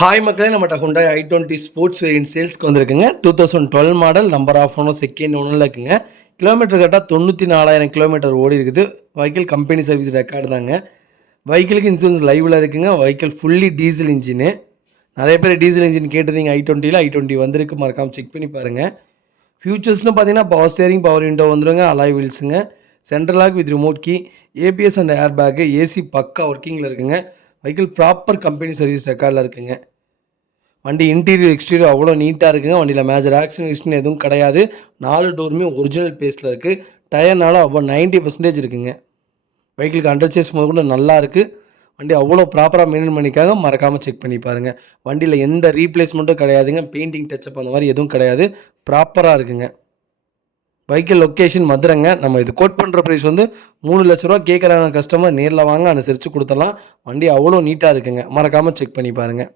Hi மக்களே, நம்மகிட்ட Hyundai i20 sports variant சேல்ஸ்க்கு வந்திருக்குங்க. 2012 model, number of owner second ஓனரில் இருக்குங்க. கிலோமீட்டர் கரெக்டாக 94,000 கிலோமீட்டர் ஓடி இருக்குது. வெஹிக்கிள் கம்பெனி சர்வீஸ் ரெக்கார்டு தாங்க. வெஹிக்கிளுக்கு இன்சூரன்ஸ் லைவில் இருக்குங்க. Vehicle fully diesel engine. நிறைய பேர் டீசல் இன்ஜின் கேட்டதிங்க. i20 வந்திருக்கு, மறக்காமல் செக் பண்ணி பாருங்கள். ஃபியூச்சர்ஸ்னு பார்த்தீங்கன்னா பவர் ஸ்டேரிங், பவர் விண்டோ வந்துடுங்க, அலாய் வீல்ஸுங்க, central lock with remote key, ABS and air bag, AC பக்கா ஒர்க்கிங்கில் இருக்குங்க. வெஹிக்கிள் ப்ராப்பர் கம்பெனி சர்வீஸ் ரெக்கார்டில் இருக்குங்க. வண்டி இன்டீரியர் எக்ஸ்டீரியர் அவ்வளோ நீட்டாக இருக்குங்க. வண்டியில் மேஜர் ஆக்சிடென்ட் எதுவும் கிடையாது. 4 டோருமே ஒரிஜினல் பேஸில் இருக்குது. டயர்னால அவ்வளோ 90% இருக்குங்க. வெஹிக்கிளுக்கு அண்டர் சேஸ் முதல்கொண்டு நல்லா இருக்குது. வண்டி அவ்வளோ ப்ராப்பராக மெயின்டைன் பண்ணிக்காங்க. மறக்காமல் செக் பண்ணி பாருங்கள். வண்டியில் எந்த ரீப்ளேஸ்மெண்ட்டும் கிடையாதுங்க. பெயிண்டிங் டச்சப் அந்த மாதிரி எதுவும் கிடையாது. ப்ராப்பராக இருக்குங்க. வெஹிக்கிள் லொக்கேஷன் மதுரைங்க. நம்ம இது கோட் பண்ணுற ப்ரைஸ் வந்து 3 லட்ச ரூபா கேட்குறாங்க. கஸ்டமர் நேரில் வாங்க, அனுசரித்து கொடுத்துடலாம். வண்டி அவ்வளோ நீட்டாக இருக்குங்க. மறக்காமல் செக் பண்ணி பாருங்கள்.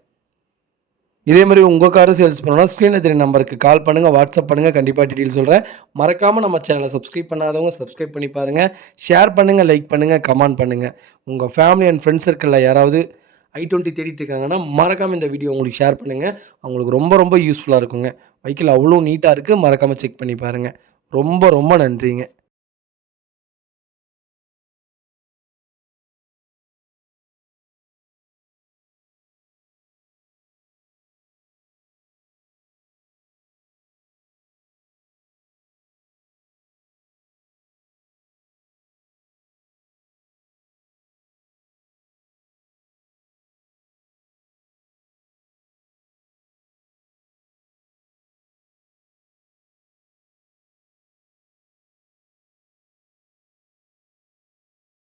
இதே மாதிரி உங்கள் காரு சேல்ஸ் பண்ணணும்னா ஸ்க்ரீனில் தெரிய நம்பருக்கு கால் பண்ணுங்கள், வாட்ஸ்அப் பண்ணுங்கள். கண்டிப்பாக டீட்டெயில் சொல்கிறேன். மறக்காமல் நம்ம சேனலை சப்ஸ்கிரைப் பண்ணாதவங்க சப்ஸ்கிரைப் பண்ணி பாருங்கள். ஷேர் பண்ணுங்கள், லைக் பண்ணுங்கள், கமெண்ட் பண்ணுங்கள். உங்கள் ஃபேமிலி அண்ட் ஃப்ரெண்ட்ஸ் சர்க்கிளில் யாராவது i20 தேடிட்டு இருக்காங்கன்னா மறக்காமல் இந்த வீடியோ உங்களுக்கு ஷேர் பண்ணுங்கள். அவங்களுக்கு ரொம்ப ரொம்ப யூஸ்ஃபுல்லாக இருக்குங்க. வெஹிக்கிள் அவ்வளோ நீட்டாக இருக்குது. மறக்காமல் செக் பண்ணி பாருங்கள். ரொம்ப ரொம்ப நன்றிங்க.